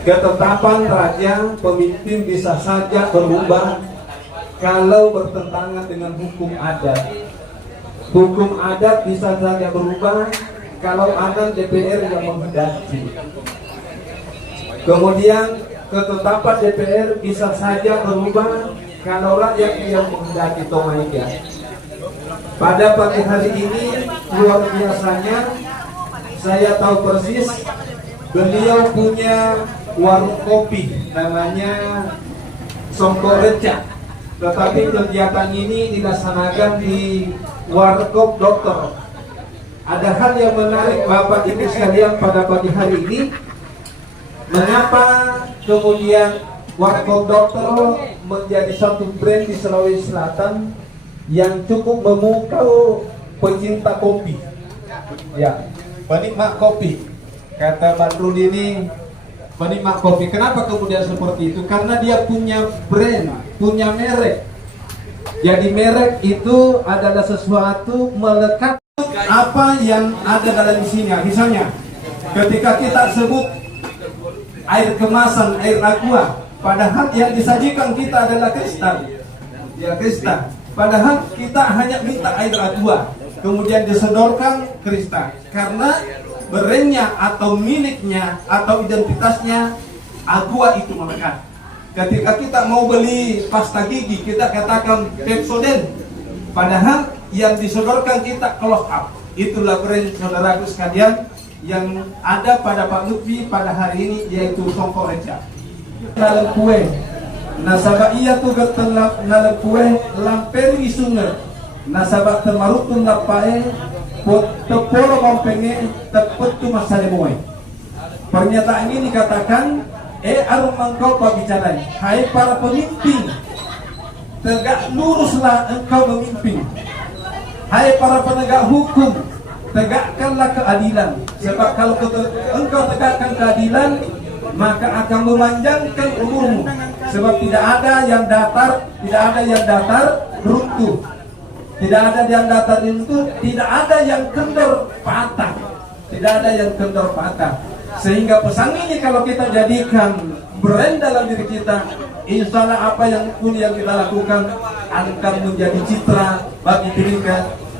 Ketetapan raja pemimpin bisa saja berubah kalau bertentangan dengan hukum adat. Hukum adat bisa saja berubah kalau ada DPR yang menghendaki. Kemudian ketetapan DPR bisa saja berubah kalau rakyat yang menghendaki Tomaiga. Pada pagi hari ini luar biasanya saya tahu persis beliau punya warung kopi namanya Songkoreca, tetapi kegiatan ini dilaksanakan di Warkop Dokter. Ada hal yang menarik Bapak Ibu sekalian pada pagi hari ini. Mengapa kemudian Warkop Dokter menjadi satu brand di Sulawesi Selatan yang cukup memukau pecinta kopi? Ya, penikmat kopi. Kata Badrun ini penikmat kopi. Kenapa kemudian seperti itu? Karena dia punya brand, punya merek. Jadi merek itu adalah sesuatu melekat apa yang ada dalam isinya. Misalnya, ketika kita sebut air kemasan, air aqua, padahal yang disajikan kita adalah kristal. Ya, kristal. Padahal kita hanya minta air aqua, kemudian disodorkan kristal. Karena brandnya atau miliknya atau identitasnya aqua itu melekat. Ketika kita mau beli pasta gigi, kita katakan Pepsodent, padahal yang disodorkan kita Close Up. Itulah brand saudaraku sekalian yang ada pada Pak Lutfi pada hari ini, yaitu Songkoreca. Dalam kue nasabak iya tuh getelap dalam kue lamperi sungai nasabak temarutun lapae pot tepolo mampenge tepet tu masa demoy. Pernyataan ini dikatakan arum engkau pabicara, hai para pemimpin, tegak luruslah engkau memimpin. Hai para penegak hukum, tegakkanlah keadilan. Sebab kalau engkau tegakkan keadilan, maka akan memanjangkan umurmu. Sebab tidak ada yang datar runtuh. Tidak ada yang datar runtuh, tidak ada yang kendor patah. Tidak ada yang kendor patah. Sehingga pesan ini kalau kita jadikan brand dalam diri kita, insya Allah apa yang pun yang kita lakukan akan menjadi citra bagi diri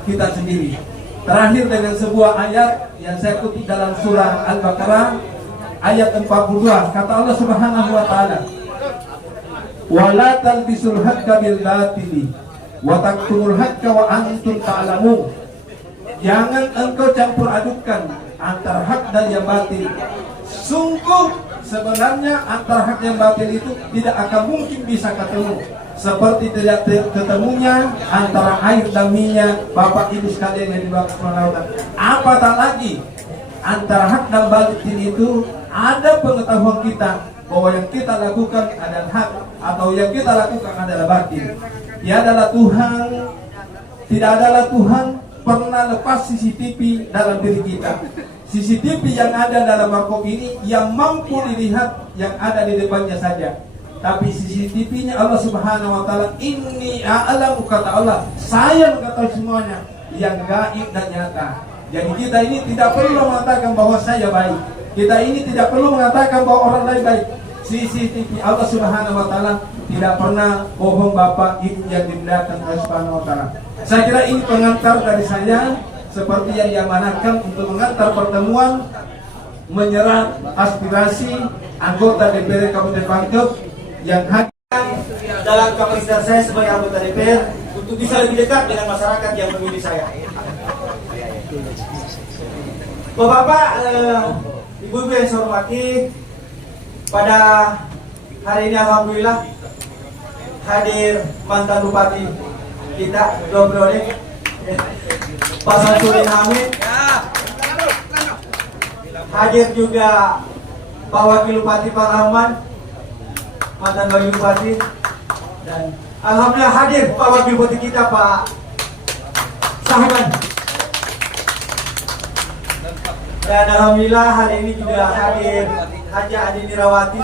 kita sendiri. Terakhir dengan sebuah ayat yang saya kutip dalam surah Al-Baqarah ayat 42, kata Allah Subhanahu wa taala, "Wala talbisul haqqa bil batili wa taktumul haqqa wa antum ta'lamun." Jangan engkau campur adukan antara hak dan yang batil. Sungguh sebenarnya antara hak yang batil itu tidak akan mungkin bisa ketemu. Seperti tidak ketemunya antara air dan minyak, Bapak Ibu sekalian yang dibawa lautan. Apatah lagi antara hak dan batil itu ada pengetahuan kita bahwa yang kita lakukan adalah hak atau yang kita lakukan adalah batil. Dia adalah Tuhan, tidak adalah Tuhan pernah lepas CCTV dalam diri kita. CCTV yang ada dalam warkop ini yang mampu dilihat yang ada di depannya saja. Tapi CCTV-nya Allah Subhanahu wa taala, inni a'lamu, kata Allah, saya mengetahui semuanya yang gaib dan nyata. Jadi kita ini tidak perlu mengatakan bahwa saya baik. Kita ini tidak perlu mengatakan bahwa orang lain baik. CCTV Allah Subhanahu wa taala tidak pernah bohong Bapak Ibu yang dimuliakan Allah Subhanahu wa taala. Saya kira ini pengantar dari saya seperti yang diamanatkan untuk mengantar pertemuan menyerap aspirasi anggota DPR Kabupaten Pangkep yang hadir dalam kapasitas saya sebagai anggota DPR untuk bisa lebih dekat dengan masyarakat yang memilih saya. Bapak-bapak, ibu-ibu yang saya hormati, pada hari ini alhamdulillah hadir mantan bupati kita dua periode, Pak Samsudin Hamid. Hadir juga Pak Wakil Bupati Pak Rahman, mantan Wakil Bupati, dan alhamdulillah hadir Pak Wakil Bupati kita Pak Sahiban. Dan alhamdulillah hari ini juga hadir Haja Adi Nirawati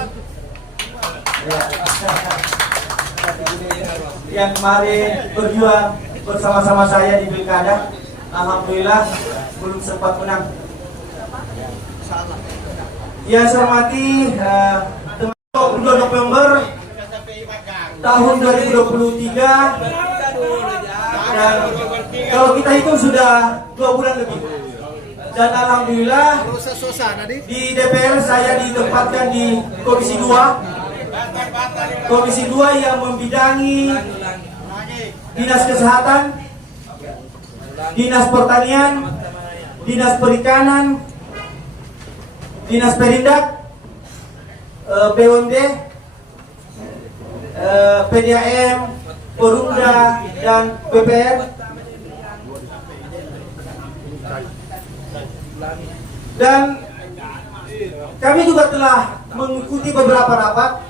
ya, yang kemarin berjuang bersama-sama saya di Pilkada. Alhamdulillah belum sempat menang. Yang saya hormati teman-teman, 22 November tahun 2023, dan kalau kita hitung sudah 2 bulan lebih. Dan alhamdulillah di DPR saya ditempatkan di Komisi 2. Komisi 2 yang membidangi Dinas Kesehatan, Dinas Pertanian, Dinas Perikanan, Dinas Perindak, BUMD, PDAM, Perumda, dan BPR. Dan kami juga telah mengikuti beberapa rapat,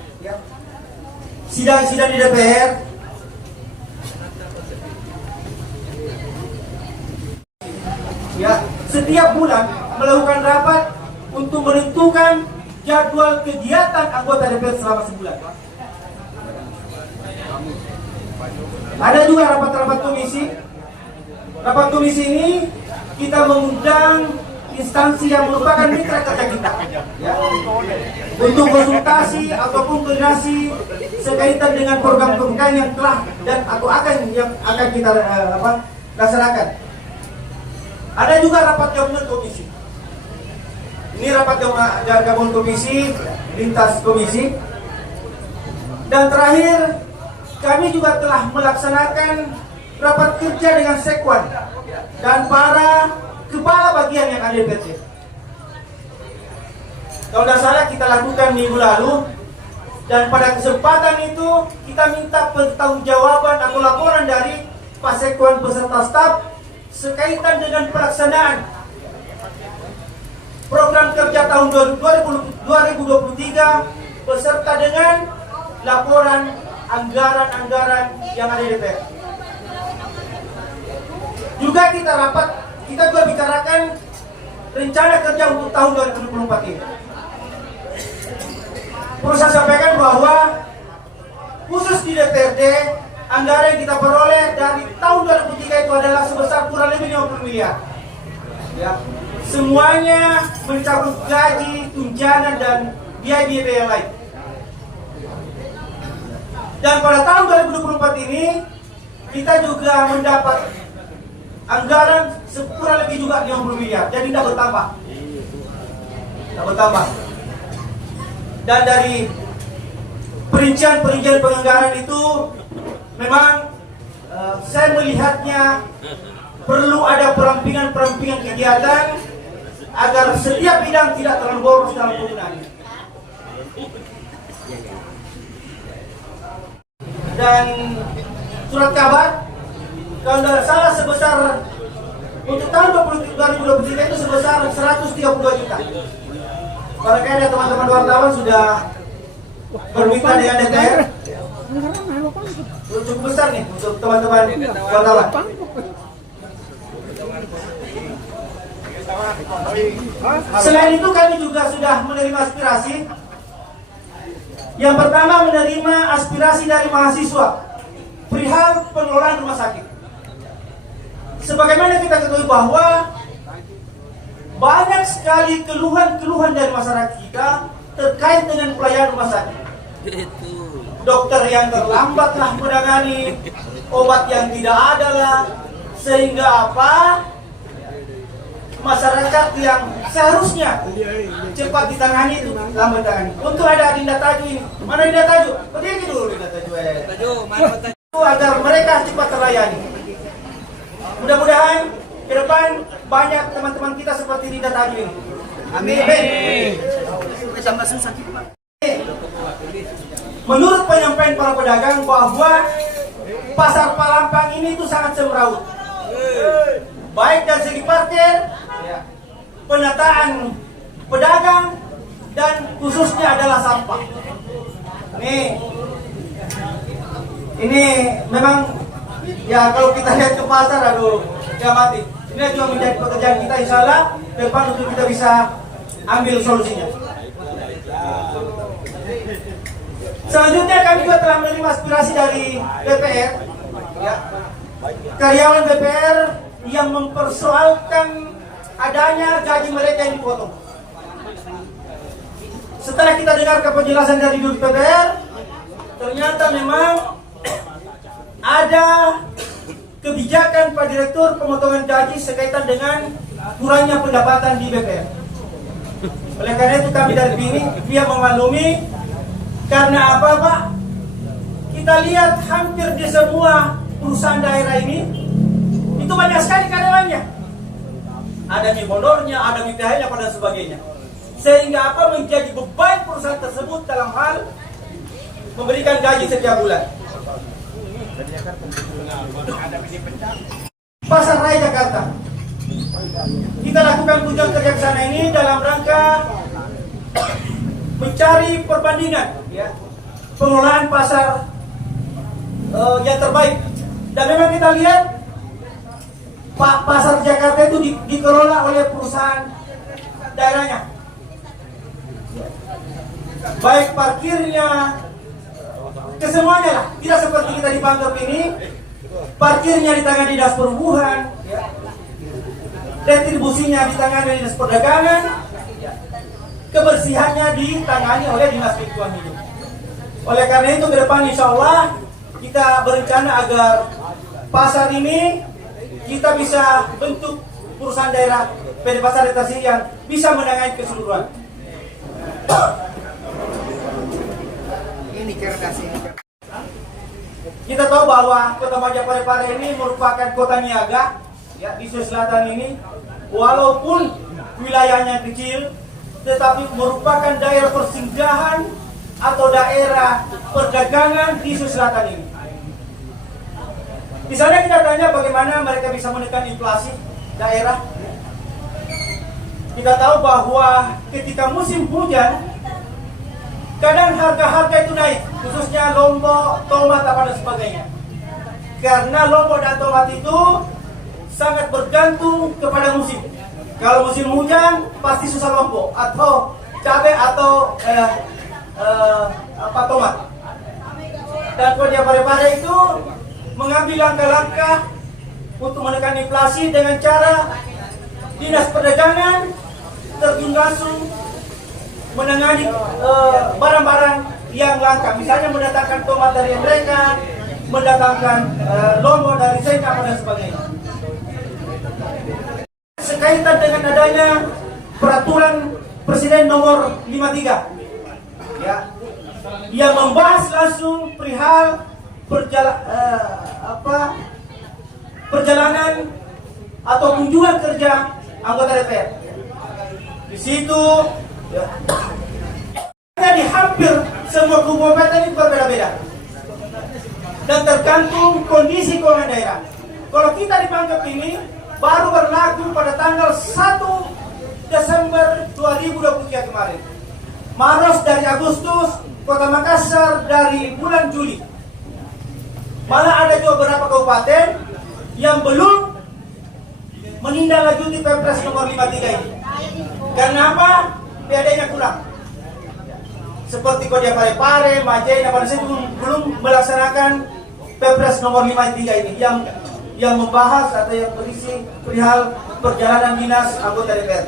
sidang-sidang di DPR. Ya, setiap bulan melakukan rapat untuk menentukan jadwal kegiatan anggota DPR selama sebulan. Ada juga rapat-rapat komisi. Rapat komisi ini kita mengundang instansi yang merupakan mitra kerja kita, ya, untuk konsultasi ataupun koordinasi sekaitan dengan program kebijakan yang telah dan atau akan kita laksanakan. Ada juga rapat gabungan komisi. Ini rapat gabungan komisi, lintas komisi. Dan terakhir, kami juga telah melaksanakan rapat kerja dengan sekwan dan para kepala bagian yang ada di PT. Kalau tidak salah kita lakukan minggu lalu, dan pada kesempatan itu kita minta pertanggungjawaban atau laporan dari Pak Sekwan beserta staf sekaitan dengan pelaksanaan program kerja tahun 2023 beserta dengan laporan anggaran-anggaran yang ada di DPR. Juga kita juga bicarakan rencana kerja untuk tahun 2024 ini. Perlu saya sampaikan bahwa khusus di DPRD, anggaran yang kita peroleh dari tahun 2003 itu adalah sebesar kurang lebih 50 miliar. Ya. Semuanya mencakup gaji, tunjangan, dan biaya-biaya yang lain. Dan pada tahun 2024 ini kita juga mendapat anggaran kurang lebih juga 50 miliar. Jadi tidak bertambah. Dan dari perincian penganggaran itu memang saya melihatnya perlu ada perampingan kegiatan agar setiap bidang tidak terlalu boros dalam penggunaannya. Dan surat kabar kalau tidak salah sebesar untuk tahun 2023 itu sebesar 132 juta. Barangkali ada teman-teman wartawan sudah bermitra dengan DPR. Cukup besar nih untuk teman-teman wartawan. Selain itu kami juga sudah menerima aspirasi. Yang pertama menerima aspirasi dari mahasiswa perihal pengelolaan rumah sakit. Sebagaimana kita ketahui bahwa banyak sekali keluhan dari masyarakat kita terkait dengan pelayanan rumah sakit. Dokter yang terlambatlah menangani, obat yang tidak ada lah, sehingga apa? Masyarakat yang seharusnya cepat ditangani itu lambat ditangani. Untuk ada Dinda Taju ini, mana Dinda Taju? Berdiri dulu Dinda Taju. Agar mereka cepat terlayani. Mudah-mudahan ke depan banyak teman-teman kita seperti Dinda Taju ini. Amin. Menurut penyampaian para pedagang bahwa pasar Palampang ini itu sangat semraut. Baik dari segi parkir, penataan pedagang, dan khususnya adalah sampah. Ini memang ya kalau kita lihat ke pasar, aduh, gak mati. Ini juga menjadi pekerjaan kita, insya Allah depan untuk kita bisa ambil solusinya. Selanjutnya kami juga telah menerima aspirasi dari DPR, ya, karyawan DPR yang mempersoalkan adanya gaji mereka yang dipotong. setelah kita dengarkan penjelasan dari Dirut PPR, ternyata memang ada kebijakan Pak Direktur pemotongan gaji sekaitan dengan kurangnya pendapatan di BPR. Oleh karena itu kami dari pihak memaklumi, karena apa Pak? Kita lihat hampir di semua perusahaan daerah ini itu banyak sekali karyawannya. Ada honornya, ada PPh-nya dan sebagainya. Sehingga apa menjadi beban perusahaan tersebut dalam hal memberikan gaji setiap bulan. Pasar Raya Jakarta. Kita lakukan kunjungan kerja ke sana ini dalam rangka mencari perbandingan ya, pengelolaan pasar yang terbaik. Dan memang kita lihat pasar Jakarta itu dikelola oleh perusahaan daerahnya. Baik parkirnya, kesemuanya lah. Tidak seperti kita di Pangkep ini, parkirnya ditangani Dinas Perhubungan, ya. Retribusinya ditangani Dinas Perdagangan, ya. Kebersihannya ditangani oleh Dinas Lingkungan Hidup. Oleh karena itu ke depan insya Allah kita berencana agar pasar ini kita bisa bentuk perusahaan daerah PD Pasar Retasi yang bisa menangani keseluruhan. Ini cerdas ini. Kita tahu bahwa Kota Majapahit ini merupakan kota niaga ya, di Sulawesi Selatan ini, walaupun wilayahnya kecil, tetapi merupakan daerah persinggahan atau daerah perdagangan di Sulawesi Selatan ini. Misalnya kita tanya bagaimana mereka bisa menekan inflasi daerah. Kita tahu bahwa ketika musim hujan, kadang harga-harga itu naik, khususnya lombok, tomat, dan sebagainya. Karena lombok dan tomat itu sangat bergantung kepada musim. Kalau musim hujan, pasti susah lombok, atau cabai, atau tomat. Dan Kota Parepare itu mengambil langkah-langkah untuk menekan inflasi dengan cara Dinas Perdagangan terjun langsung menangani barang-barang yang langka, misalnya mendatangkan tomat dari mereka, mendatangkan lombok dari Singapura dan sebagainya. Sekaitan dengan adanya peraturan Presiden nomor 53 ya, yang membahas langsung perihal perjalanan atau kunjungan kerja anggota DPR. Di situ ya, di hampir semua kabupaten itu berbeda-beda dan tergantung kondisi keuangan daerah. Kalau kita di Pangkep ini baru berlaku pada tanggal 1 Desember 2023 kemarin. Maros dari Agustus, Kota Makassar dari bulan Juli. Malah ada juga beberapa kabupaten yang belum menindaklanjuti Perpres nomor 53 ini. Karena apa? PAD-nya kurang. Seperti Kota Parepare, Majene, belum melaksanakan Perpres nomor 53 ini yang membahas atau yang berisi perihal perjalanan dinas anggota DPR.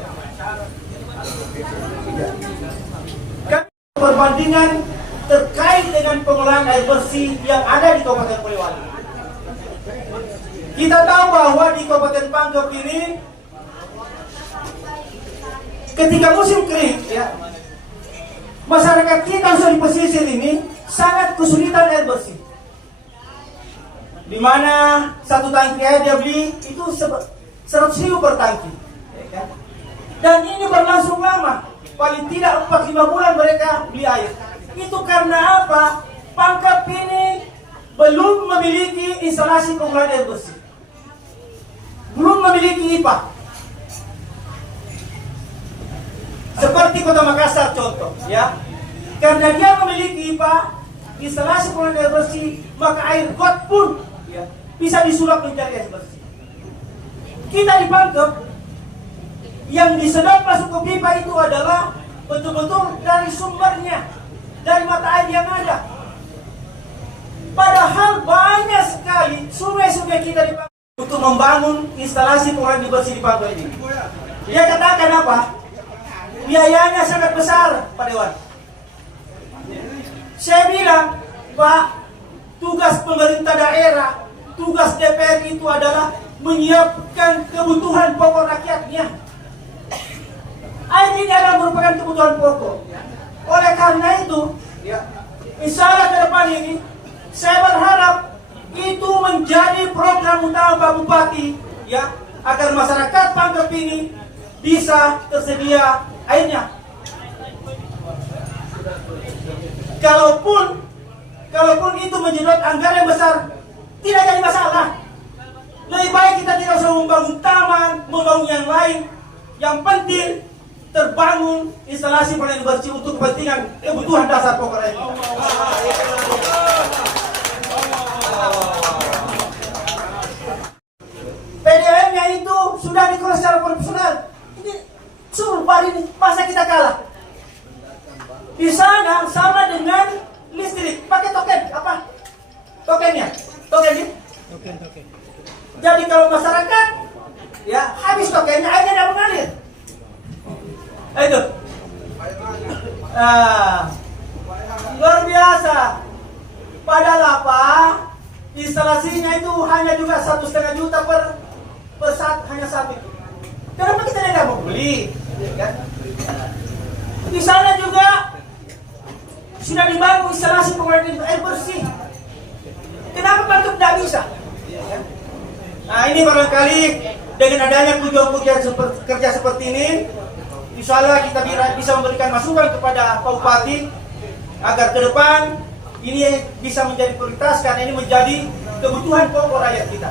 Perbandingan terkait dengan pengelolaan air bersih yang ada di Kabupaten Polewali. Kita tahu bahwa di Kabupaten Pangkep ini ketika musim kering ya, masyarakat kita di pesisir ini sangat kesulitan air bersih. Di mana satu tangki air dia beli itu 100.000 per tangki. Ya kan? Dan ini berlangsung lama. Paling tidak 4-5 bulan mereka beli air. Itu karena apa? Pangkep ini belum memiliki instalasi pengolahan air bersih. Belum memiliki IPA. Seperti Kota Makassar contoh, ya. Karena dia memiliki IPA, instalasi pengolahan air bersih, maka air got pun ya, bisa disulap menjadi air bersih. Kita di Pangkep yang disedot masuk ke pipa itu adalah betul-betul dari sumbernya, dari mata air yang ada. Padahal banyak sekali sungai-sungai kita di Pangkep untuk membangun instalasi pengolahan air bersih di Pangkep ini. Dia katakan apa? Biayanya sangat besar, Pak Dewan. Saya bilang, Pak, tugas pemerintah daerah, tugas DPR itu adalah menyiapkan kebutuhan pokok rakyatnya. Air ini adalah merupakan kebutuhan pokok. Oleh karena itu, insya Allah ke depan ini, saya berharap itu menjadi program utama Pak Bupati, ya, agar masyarakat Pangkep ini bisa tersedia airnya. Kalaupun itu menyedot anggaran yang besar, tidak jadi masalah. Lebih baik kita tidak usah membangun taman, membangun yang lain. Yang penting terbangun instalasi panen bersih untuk kepentingan kebutuhan dasar pokok rakyat. PDAM-nya itu sudah dikelola secara profesional. Ini sumpah ini, masa kita kalah? Di sana sama dengan listrik, pakai token apa? Tokennya, token ini. Token. Jadi kalau masyarakat ya habis tokennya, airnya tidak mengalir. Itu. Luar biasa. Padahal apa? Instalasinya itu hanya juga 1,5 juta per saat, hanya satu. Kenapa kita tidak mau beli? Kan? Di sana juga sudah dibangun instalasi pengelolaan air bersih. Kenapa Pangkep tidak bisa? Nah ini barangkali dengan adanya kunjungan kerja seperti ini, insya Allah kita bisa memberikan masukan kepada Pak Bupati agar ke depan ini bisa menjadi prioritas karena ini menjadi kebutuhan pokok rakyat kita.